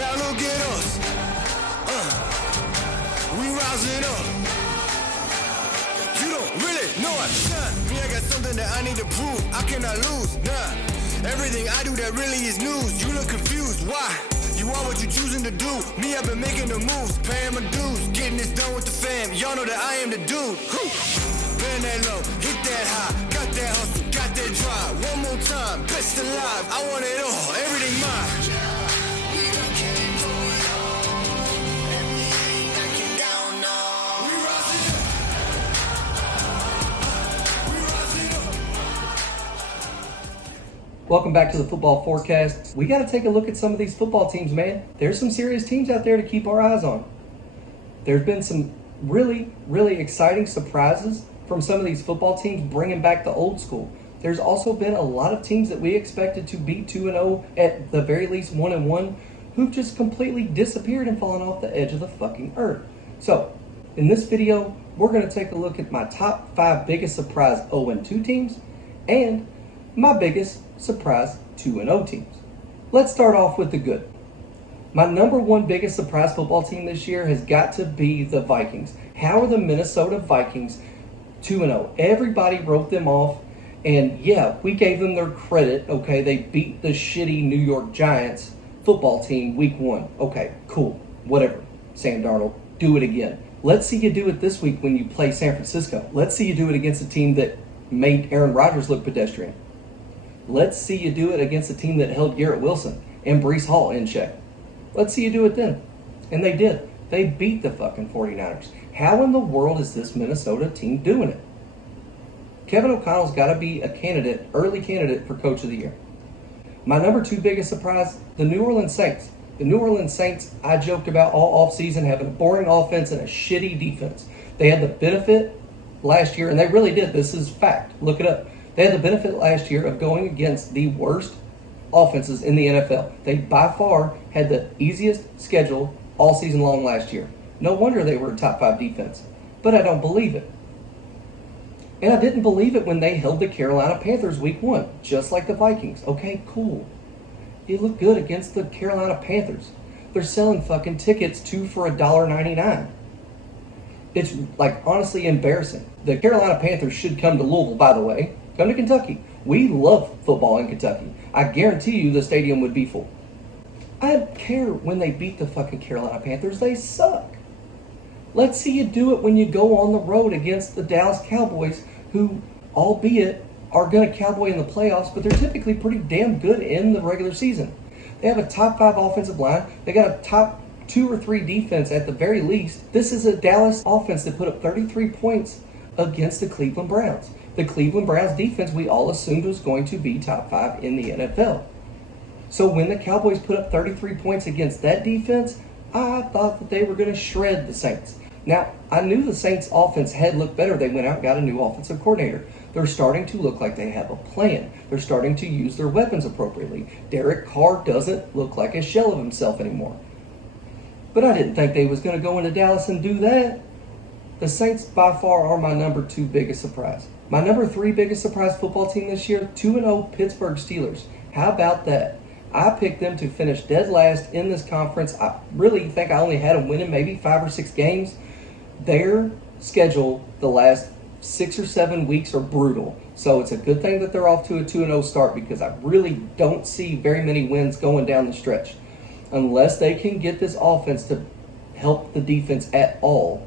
Now look at us. We rising up. You don't really know it. Me, I got something that I need to prove. I cannot lose. Nah. Everything I do that really is news. You look confused. Why? You are what you choosing to do. Me, I've been making the moves, paying my dues, getting this done with the fam. Y'all know that I am the dude. Bend that low, hit that high, got that hustle, got that drive. One more time, best alive. I want it all, everything mine. Welcome back to the Football Forecast. We got to take a look at some of these football teams, man. There's some serious teams out there to keep our eyes on. There's been some really, really exciting surprises from some of these football teams bringing back the old school. There's also been a lot of teams that we expected to be 2-0, at the very least 1-1, who've just completely disappeared and fallen off the edge of the fucking earth. So, in this video, we're going to take a look at my top 5 biggest surprise 0-2 teams and my biggest surprise 2-0 teams. Let's start off with the good. My number one biggest surprise football team this year has got to be the Vikings. How are the Minnesota Vikings 2-0? Everybody wrote them off, and yeah, we gave them their credit. Okay, they beat the shitty New York Giants football team week 1. Okay, cool, whatever. Sam Darnold, do it again. Let's see you do it this week when you play San Francisco. Let's see you do it against a team that made Aaron Rodgers look pedestrian. Let's see you do it against a team that held Garrett Wilson and Breece Hall in check. Let's see you do it then. And they did. They beat the fucking 49ers. How in the world is this Minnesota team doing it? Kevin O'Connell's got to be a candidate, early candidate for Coach of the Year. My number 2 biggest surprise, the New Orleans Saints. The New Orleans Saints, I joked about all offseason having a boring offense and a shitty defense. They had the benefit last year, and they really did. This is fact. Look it up. They had the benefit last year of going against the worst offenses in the NFL. They by far had the easiest schedule all season long last year. No wonder they were a top 5 defense. But I don't believe it. And I didn't believe it when they held the Carolina Panthers week 1, just like the Vikings. Okay, cool. You look good against the Carolina Panthers. They're selling fucking tickets 2 for $1.99. It's like honestly embarrassing. The Carolina Panthers should come to Louisville, by the way. Come to Kentucky. We love football in Kentucky. I guarantee you the stadium would be full. I don't care when they beat the fucking Carolina Panthers. They suck. Let's see you do it when you go on the road against the Dallas Cowboys, who, albeit, are going to cowboy in the playoffs, but they're typically pretty damn good in the regular season. They have a top 5 offensive line. They got a top 2 or 3 defense at the very least. This is a Dallas offense that put up 33 points against the Cleveland Browns. The Cleveland Browns defense we all assumed was going to be top 5 in the NFL. So when the Cowboys put up 33 points against that defense, I thought that they were going to shred the Saints. Now, I knew the Saints offense had looked better. They went out and got a new offensive coordinator. They're starting to look like they have a plan. They're starting to use their weapons appropriately. Derek Carr doesn't look like a shell of himself anymore. But I didn't think they was going to go into Dallas and do that. The Saints by far are my number 2 biggest surprise. My number 3 biggest surprise football team this year, 2-0 Pittsburgh Steelers. How about that? I picked them to finish dead last in this conference. I really think I only had them winning maybe 5 or 6 games. Their schedule the last 6 or 7 weeks are brutal. So it's a good thing that they're off to a 2-0 start because I really don't see very many wins going down the stretch. Unless they can get this offense to help the defense at all,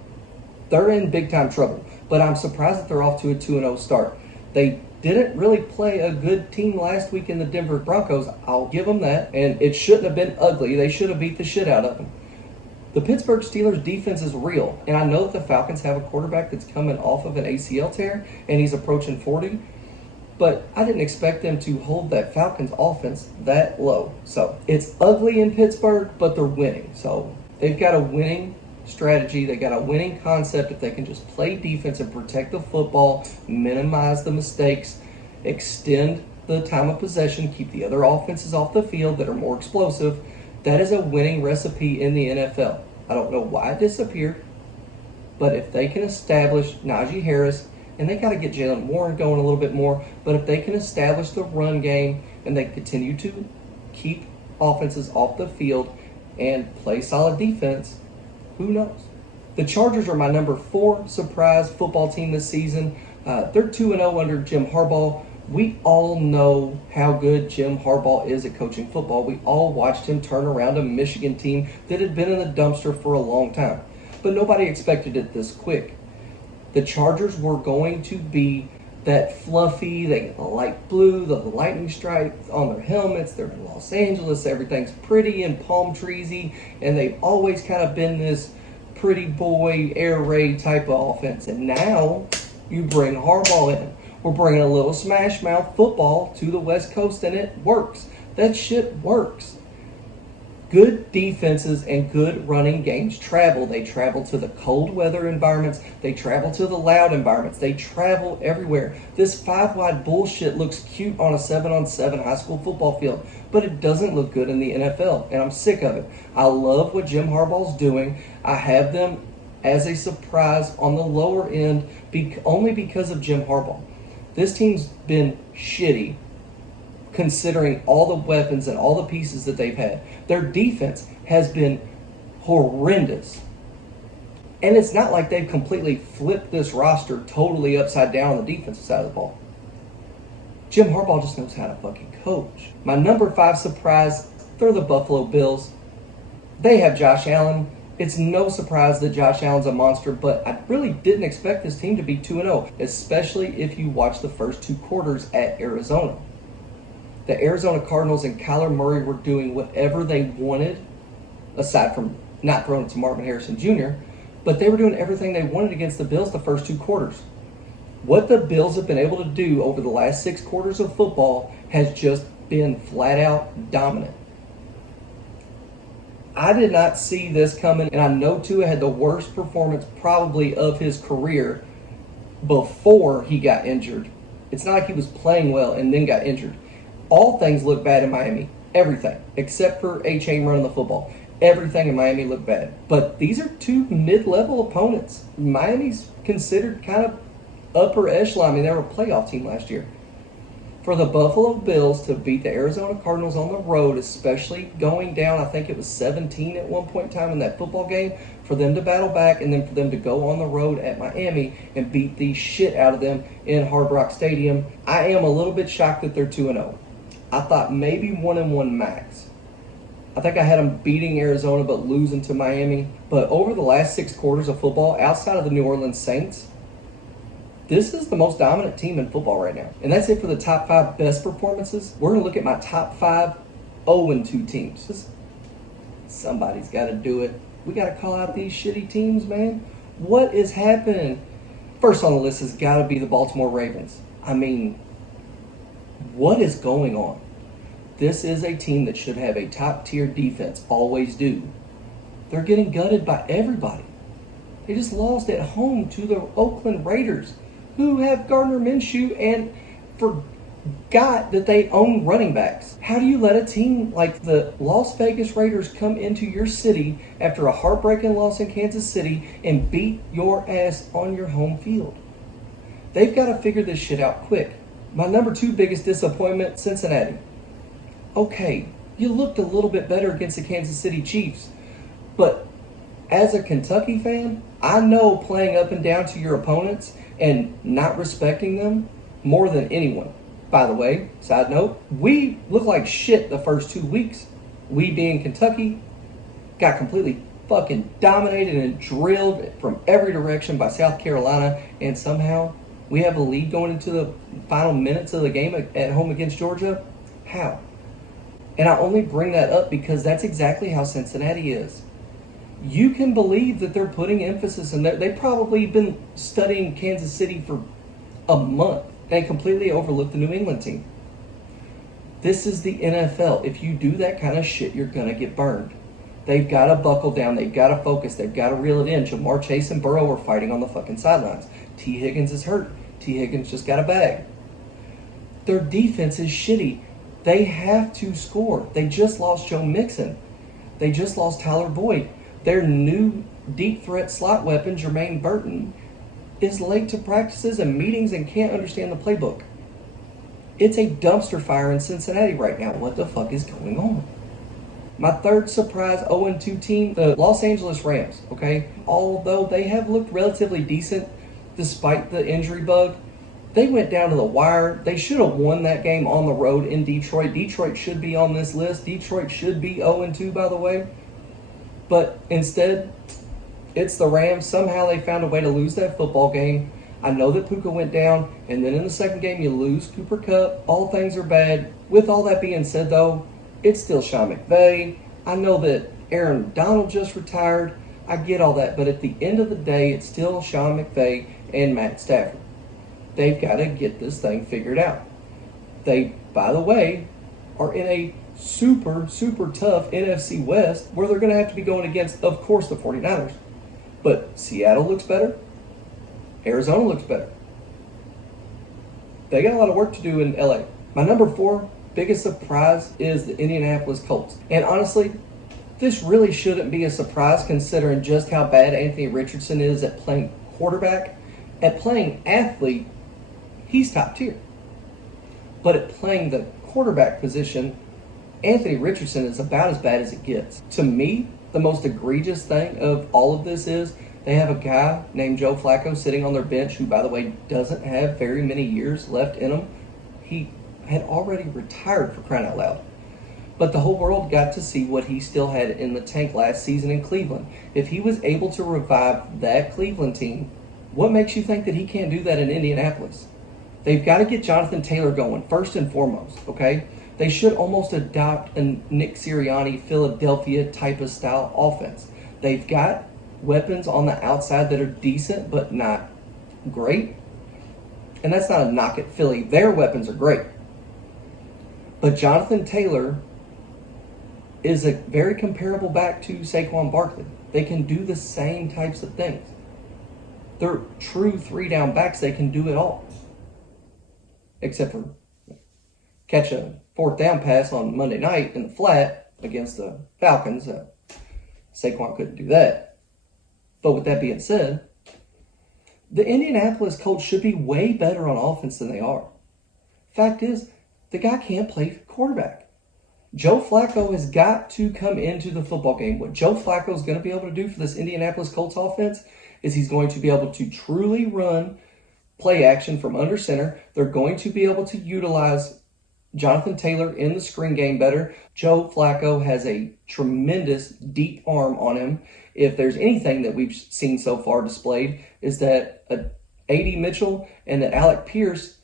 they're in big time trouble. But I'm surprised that they're off to a 2-0 start. They didn't really play a good team last week in the Denver Broncos. I'll give them that. And it shouldn't have been ugly. They should have beat the shit out of them. The Pittsburgh Steelers defense is real. And I know that the Falcons have a quarterback that's coming off of an ACL tear, and he's approaching 40. But I didn't expect them to hold that Falcons offense that low. So it's ugly in Pittsburgh, but they're winning. So they've got a winning strategy. They got a winning concept. If they can just play defense and protect the football, minimize the mistakes, extend the time of possession, keep the other offenses off the field that are more explosive, that is a winning recipe in the NFL. I don't know why it disappeared, but if they can establish Najee Harris, and they got to get Jalen Warren going a little bit more, but if they can establish the run game and they continue to keep offenses off the field and play solid defense, who knows? The Chargers are my number 4 surprise football team this season. They're 2-0 under Jim Harbaugh. We all know how good Jim Harbaugh is at coaching football. We all watched him turn around a Michigan team that had been in the dumpster for a long time. But nobody expected it this quick. The Chargers were going to be that fluffy, they get the light blue, the lightning strike on their helmets. They're in Los Angeles, everything's pretty and palm treesy, and they've always kind of been this pretty boy, air raid type of offense. And now you bring Harbaugh in. We're bringing a little smash mouth football to the West Coast, and it works. That shit works. Good defenses and good running games travel. They travel to the cold weather environments. They travel to the loud environments. They travel everywhere. This 5-wide bullshit looks cute on a 7-on-7 high school football field, but it doesn't look good in the NFL, and I'm sick of it. I love what Jim Harbaugh's doing. I have them as a surprise on the lower end only because of Jim Harbaugh. This team's been shitty considering all the weapons and all the pieces that they've had. Their defense has been horrendous. And it's not like they've completely flipped this roster totally upside down on the defensive side of the ball. Jim Harbaugh just knows how to fucking coach. My number 5 surprise, they're the Buffalo Bills. They have Josh Allen. It's no surprise that Josh Allen's a monster, but I really didn't expect this team to be 2-0, especially if you watch the first 2 quarters at Arizona. The Arizona Cardinals and Kyler Murray were doing whatever they wanted, aside from not throwing it to Marvin Harrison Jr., but they were doing everything they wanted against the Bills the first 2 quarters. What the Bills have been able to do over the last 6 quarters of football has just been flat out dominant. I did not see this coming, and I know Tua had the worst performance probably of his career before he got injured. It's not like he was playing well and then got injured. All things look bad in Miami. Everything. Except for A-Chain running the football. Everything in Miami looked bad. But these are 2 mid-level opponents. Miami's considered kind of upper echelon. I mean, they were a playoff team last year. For the Buffalo Bills to beat the Arizona Cardinals on the road, especially going down, I think it was 17 at one point in time in that football game, for them to battle back and then for them to go on the road at Miami and beat the shit out of them in Hard Rock Stadium, I am a little bit shocked that they're 2-0. I thought maybe 1-1 max. I think I had them beating Arizona but losing to Miami. But over the last 6 quarters of football, outside of the New Orleans Saints, this is the most dominant team in football right now. And that's it for the top 5 best performances. We're going to look at my top 5 0-2 teams. Somebody's got to do it. We got to call out these shitty teams, man. What is happening? First on the list has got to be the Baltimore Ravens. I mean, what is going on? This is a team that should have a top-tier defense, always do. They're getting gutted by everybody. They just lost at home to the Oakland Raiders, who have Gardner Minshew and forgot that they own running backs. How do you let a team like the Las Vegas Raiders come into your city after a heartbreaking loss in Kansas City and beat your ass on your home field? They've got to figure this shit out quick. My number 2 biggest disappointment, Cincinnati. Okay, you looked a little bit better against the Kansas City Chiefs, but as a Kentucky fan, I know playing up and down to your opponents and not respecting them more than anyone. By the way, side note, we looked like shit the first 2 weeks. We being Kentucky got completely fucking dominated and drilled from every direction by South Carolina, and somehow we have a lead going into the final minutes of the game at home against Georgia. How? And I only bring that up because that's exactly how Cincinnati is. You can believe that they're putting emphasis, and they've probably been studying Kansas City for a month and completely overlooked the New England team. This is the NFL. If you do that kind of shit, you're going to get burned. They've got to buckle down. They've got to focus. They've got to reel it in. Jamar Chase and Burrow are fighting on the fucking sidelines. T. Higgins is hurt. T. Higgins just got a bag. Their defense is shitty. They have to score. They just lost Joe Mixon. They just lost Tyler Boyd. Their new deep threat slot weapon, Jermaine Burton, is late to practices and meetings and can't understand the playbook. It's a dumpster fire in Cincinnati right now. What the fuck is going on? My third surprise 0-2 team, the Los Angeles Rams, okay? Although they have looked relatively decent despite the injury bug, they went down to the wire. They should have won that game on the road in Detroit. Detroit should be on this list. Detroit should be 0-2, by the way. But instead, it's the Rams. Somehow they found a way to lose that football game. I know that Puka went down, and then in the second game you lose Cooper Kupp. All things are bad. With all that being said, though, it's still Sean McVay. I know that Aaron Donald just retired. I get all that. But at the end of the day, it's still Sean McVay and Matt Stafford. They've got to get this thing figured out. They, by the way, are in a super, super tough NFC West where they're going to have to be going against, of course, the 49ers. But Seattle looks better. Arizona looks better. They got a lot of work to do in LA. My number 4 biggest surprise is the Indianapolis Colts. And honestly, this really shouldn't be a surprise considering just how bad Anthony Richardson is at playing quarterback. At playing athlete, he's top tier. But at playing the quarterback position, Anthony Richardson is about as bad as it gets. To me, the most egregious thing of all of this is they have a guy named Joe Flacco sitting on their bench who, by the way, doesn't have very many years left in him. He had already retired, for crying out loud. But the whole world got to see what he still had in the tank last season in Cleveland. If he was able to revive that Cleveland team, what makes you think that he can't do that in Indianapolis? They've got to get Jonathan Taylor going, first and foremost, okay? They should almost adopt a Nick Sirianni, Philadelphia type of style offense. They've got weapons on the outside that are decent but not great. And that's not a knock at Philly. Their weapons are great. But Jonathan Taylor is a very comparable back to Saquon Barkley. They can do the same types of things. They're true 3-down backs. They can do it all. Except for catch a 4th down pass on Monday night in the flat against the Falcons. Saquon couldn't do that. But with that being said, the Indianapolis Colts should be way better on offense than they are. Fact is, the guy can't play quarterback. Joe Flacco has got to come into the football game. What Joe Flacco is going to be able to do for this Indianapolis Colts offense is he's going to be able to truly run play action from under center. They're going to be able to utilize Jonathan Taylor in the screen game better. Joe Flacco has a tremendous deep arm on him. If there's anything that we've seen so far displayed is that A.D. Mitchell and that Alec Pierce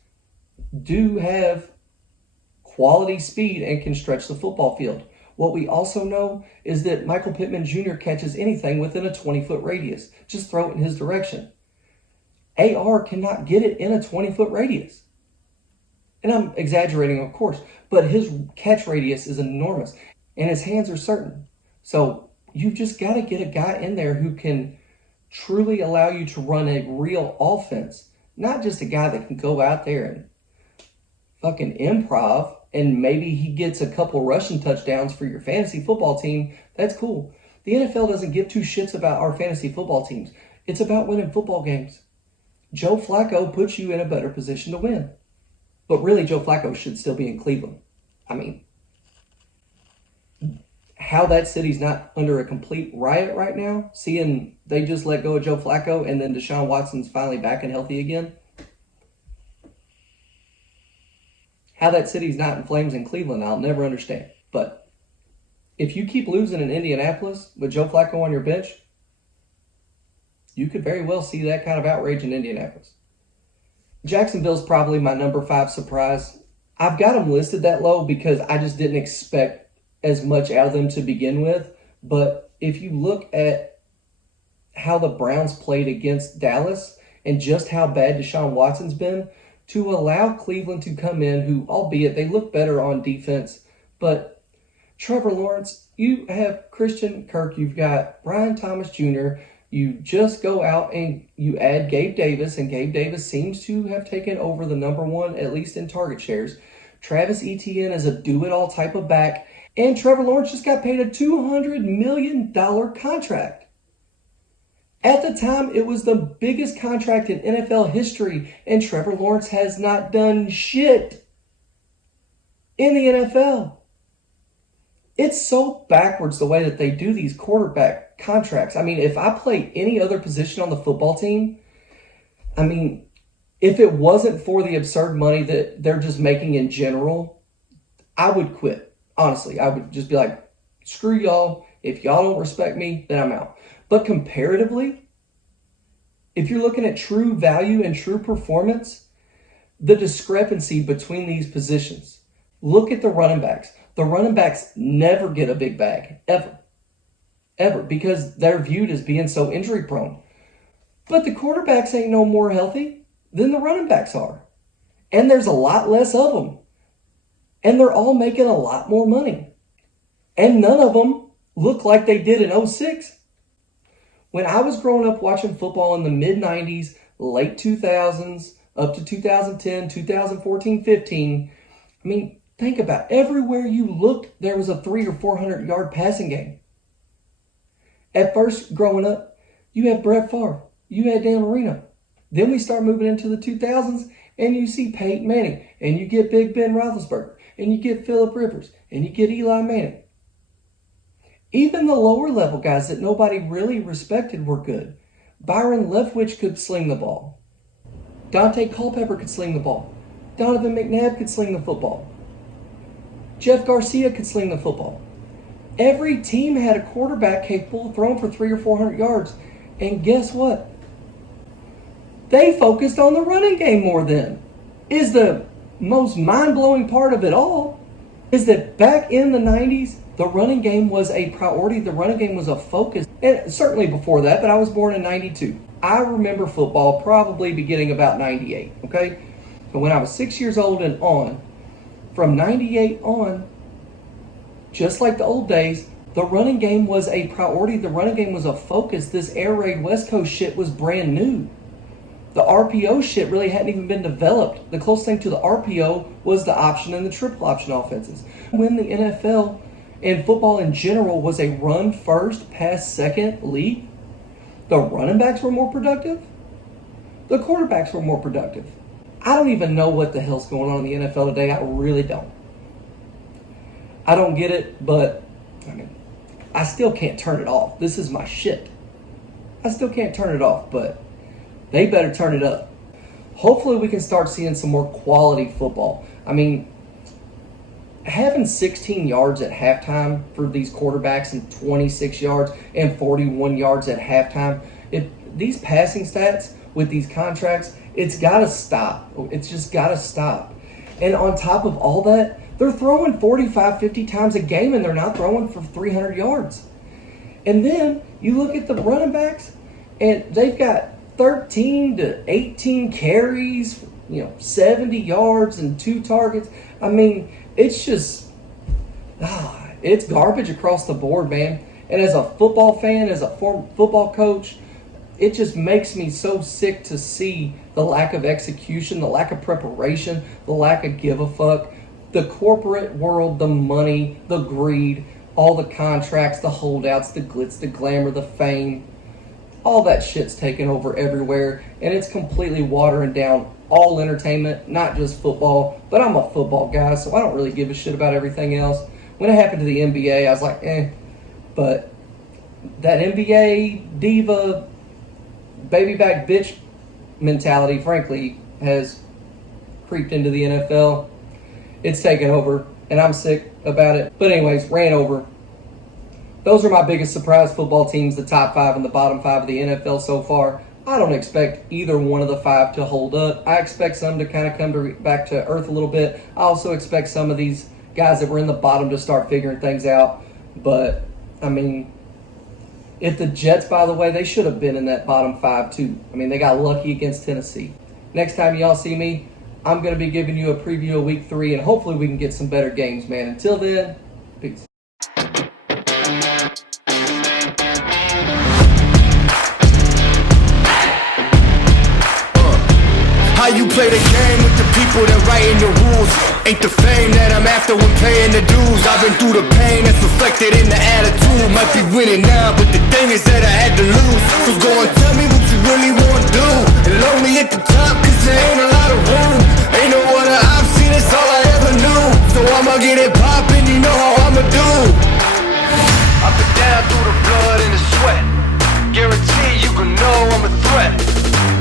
do have quality speed and can stretch the football field. What we also know is that Michael Pittman Jr. catches anything within a 20-foot radius. Just throw it in his direction. AR cannot get it in a 20-foot radius. And I'm exaggerating, of course, but his catch radius is enormous, and his hands are certain. So you've just got to get a guy in there who can truly allow you to run a real offense, not just a guy that can go out there and fucking improv, and maybe he gets a couple rushing touchdowns for your fantasy football team. That's cool. The NFL doesn't give two shits about our fantasy football teams. It's about winning football games. Joe Flacco puts you in a better position to win. But really, Joe Flacco should still be in Cleveland. I mean, how that city's not under a complete riot right now, seeing they just let go of Joe Flacco and then Deshaun Watson's finally back and healthy again. How that city's not in flames in Cleveland, I'll never understand. But if you keep losing in Indianapolis with Joe Flacco on your bench, you could very well see that kind of outrage in Indianapolis. Jacksonville's probably my number 5 surprise. I've got them listed that low because I just didn't expect as much out of them to begin with. But if you look at how the Browns played against Dallas and just how bad Deshaun Watson's been, to allow Cleveland to come in, who, albeit they look better on defense, but Trevor Lawrence, you have Christian Kirk, you've got Brian Thomas Jr., you just go out and you add Gabe Davis, and Gabe Davis seems to have taken over the number 1, at least in target shares. Travis Etienne is a do-it-all type of back, and Trevor Lawrence just got paid a $200 million contract. At the time, it was the biggest contract in NFL history, and Trevor Lawrence has not done shit in the NFL. It's so backwards the way that they do these quarterback contracts. I mean, if I play any other position on the football team, I mean, if it wasn't for the absurd money that they're just making in general, I would quit. Honestly, I would just be like, screw y'all. If y'all don't respect me, then I'm out. But comparatively, if you're looking at true value and true performance, the discrepancy between these positions, look at the running backs. The running backs never get a big bag, ever, because they're viewed as being so injury prone. But the quarterbacks ain't no more healthy than the running backs are. And there's a lot less of them. And they're all making a lot more money. And none of them look like they did in 06. When I was growing up watching football in the mid-90s, late 2000s, up to 2010, 2014, 15, I mean, think about it. Everywhere you looked, there was a 300 or 400 yard passing game. At first, growing up, you had Brett Favre, you had Dan Marino. Then we start moving into the 2000s, and you see Peyton Manning, and you get Big Ben Roethlisberger, and you get Phillip Rivers, and you get Eli Manning. Even the lower level guys that nobody really respected were good. Byron Leftwich could sling the ball. Dante Culpepper could sling the ball. Donovan McNabb could sling the football. Jeff Garcia could sling the football. Every team had a quarterback capable of throwing for 300 or 400 yards. And guess what? They focused on the running game more then. Is the most mind-blowing part of it all is that back in the 90s, the running game was a priority. The running game was a focus. And certainly before that, but I was born in 92. I remember football probably beginning about 98, okay? But when I was 6 years old and on, from 98 on, just like the old days, the running game was a priority. The running game was a focus. This air raid West Coast shit was brand new. The RPO shit really hadn't even been developed. The closest thing to the RPO was the option and the triple option offenses. When the NFL and football in general was a run first, pass second league, the running backs were more productive. The quarterbacks were more productive. I don't even know what the hell's going on in the NFL today. I really don't. I don't get it, but I mean, I still can't turn it off. This is my shit. I still can't turn it off, but they better turn it up. Hopefully we can start seeing some more quality football. I mean, having 16 yards at halftime for these quarterbacks and 26 yards and 41 yards at halftime, if these passing stats with these contracts, it's got to stop. It's just got to stop. And on top of all that, they're throwing 45, 50 times a game and they're not throwing for 300 yards. And then you look at the running backs and they've got 13 to 18 carries, 70 yards and 2 targets. I mean, it's just, it's garbage across the board, man. And as a football fan, as a former football coach, it just makes me so sick to see the lack of execution, the lack of preparation, the lack of give a fuck. The corporate world, the money, the greed, all the contracts, the holdouts, the glitz, the glamour, the fame, all that shit's taken over everywhere, and it's completely watering down all entertainment, not just football. But I'm a football guy, so I don't really give a shit about everything else. When it happened to the NBA, I was like, but that NBA diva, baby back bitch mentality, frankly, has creeped into the NFL. It's taken over, and I'm sick about it. But anyways, ran over. Those are my biggest surprise football teams, the top 5 and the bottom 5 of the NFL so far. I don't expect either one of the 5 to hold up. I expect some to kind of come back to earth a little bit. I also expect some of these guys that were in the bottom to start figuring things out. But, I mean, if the Jets, by the way, they should have been in that bottom 5 too. I mean, they got lucky against Tennessee. Next time y'all see me, I'm going to be giving you a preview of Week 3, and hopefully we can get some better games, man. Until then, peace. How you play the game with the people that writing the rules? Ain't the fame that I'm after when paying the dues. I've been through the pain that's reflected in the attitude. Might be winning now, but the thing is that I had to lose. So go and tell me what you really want to do. And lonely at the top, cause there ain't a lot of room. Ain't no other option, it's all I ever knew. So I'ma get it poppin', you know how I'ma do.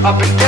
up and down.